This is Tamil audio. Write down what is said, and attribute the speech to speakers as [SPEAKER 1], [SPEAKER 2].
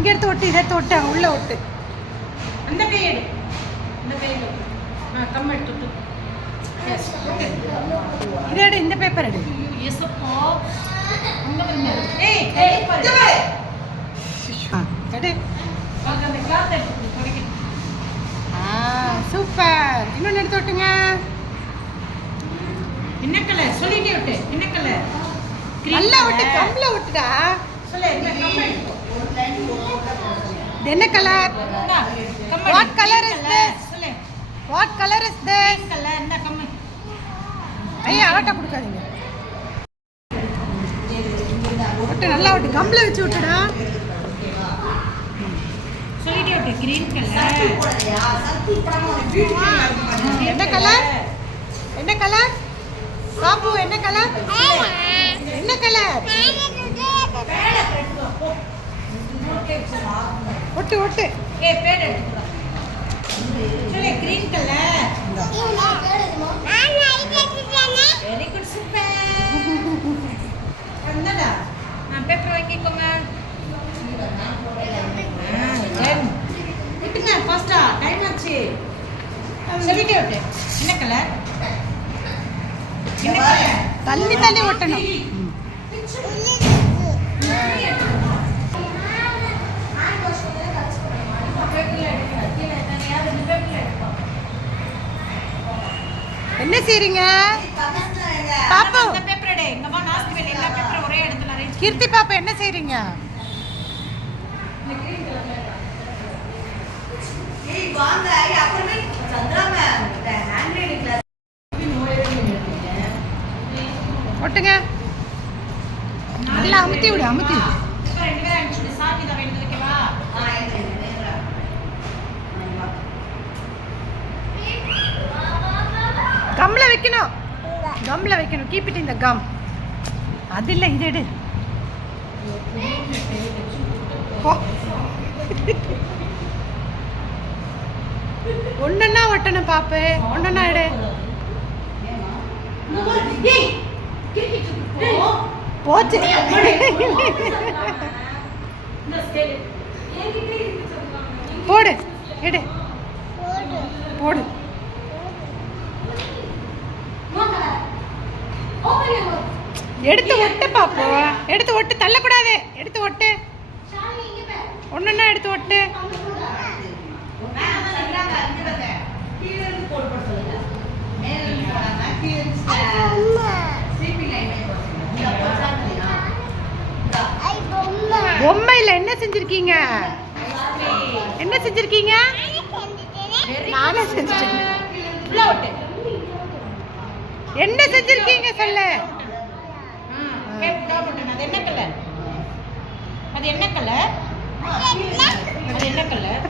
[SPEAKER 1] இங்க எடுத்து ஒட்டு இதை எடுத்து ஒட்டு அங்க உள்ள ஒட்டு.
[SPEAKER 2] அந்த கை எடு. இந்த கையில் ஆ கம் எடுத்துட்டு எஸ் ஓகே
[SPEAKER 1] இதை எடு இந்த பேப்பர் எடு.
[SPEAKER 2] வந்து ஏய்
[SPEAKER 1] எடு
[SPEAKER 2] எடுத்து
[SPEAKER 1] சூப்பர். இன்னொன்று எடுத்து ஒட்டுங்க.
[SPEAKER 2] என்ன கலர் சொல்லிட்டே விட்டு என்ன கலர்
[SPEAKER 1] நல்லா ஒட்டு கம்ல ஒட்டுடா. என்ன கலர் is
[SPEAKER 2] color.
[SPEAKER 1] this?
[SPEAKER 2] சொல்லு.
[SPEAKER 1] What colour is this
[SPEAKER 2] colour இந்த கம்
[SPEAKER 1] ஐயா ஆட்ட கொடுக்காதீங்க. ஒட்டு நல்லா ஒட்டு கம்ல வச்சு விட்டுடா.
[SPEAKER 2] சொல்லிட்டே விட்டு கிரீன் கலர்
[SPEAKER 1] என்ன கலர் என்ன கலர் பாப்பு என்ன கலர் என்ன கலர் ஒட்டு ஒட்டு
[SPEAKER 2] ஏ பேட் எடுத்துக்கோ. சொல்லு green colour very good super வந்தடா நான் பேப்பர் வாங்கிக்கோங்க விட்டுங்க ஃபாஸ்டா டைம் ஆச்சு. சொல்லிட்டே விட்டு என்ன கலர் என்ன கலர்
[SPEAKER 1] தள்ளி தள்ளி. ஒட்டணும் என்ன செய்றீங்க பாப்பு.
[SPEAKER 2] அந்த பேப்பர் எடு இங்க வா நாஸ்தி வேலை எல்லா பேப்பரும் ஒரே இடத்துல அரேஞ்ச்
[SPEAKER 1] கீர்த்தி பாப்பா என்ன செய்றீங்க? ஒட்டுங்க. நல்லா அமுத்தி விடு அமுத்தி விடு. வைக்கணும். கம்ல வைக்கணும். கீப் இட் இந்த கம் அது இல்ல இது எடு. போ. ஒண்ணுன்னா ஒட்டணும் பாப்பு. ஒண்ணுன்னா எடு. போச்சு. போடு எடு. போடு. எடுத்து ஒட்டு பாப்போம் எடுத்து ஒட்டு தள்ளக்கூடாது. எடுத்து ஒட்டு. ஒண்ணுன்னா எடுத்து ஒட்டு. பொம்மையில என்ன செஞ்சிருக்கீங்க? என்ன செஞ்சிருக்கீங்க? நானே
[SPEAKER 2] செஞ்சிருக்கேன்
[SPEAKER 1] என்ன செஞ்சிருக்கீங்க சொல்லு.
[SPEAKER 2] பேர் புடவை போட்டேன் அது என்ன கலர் அது என்ன கலர் அது என்ன கலர்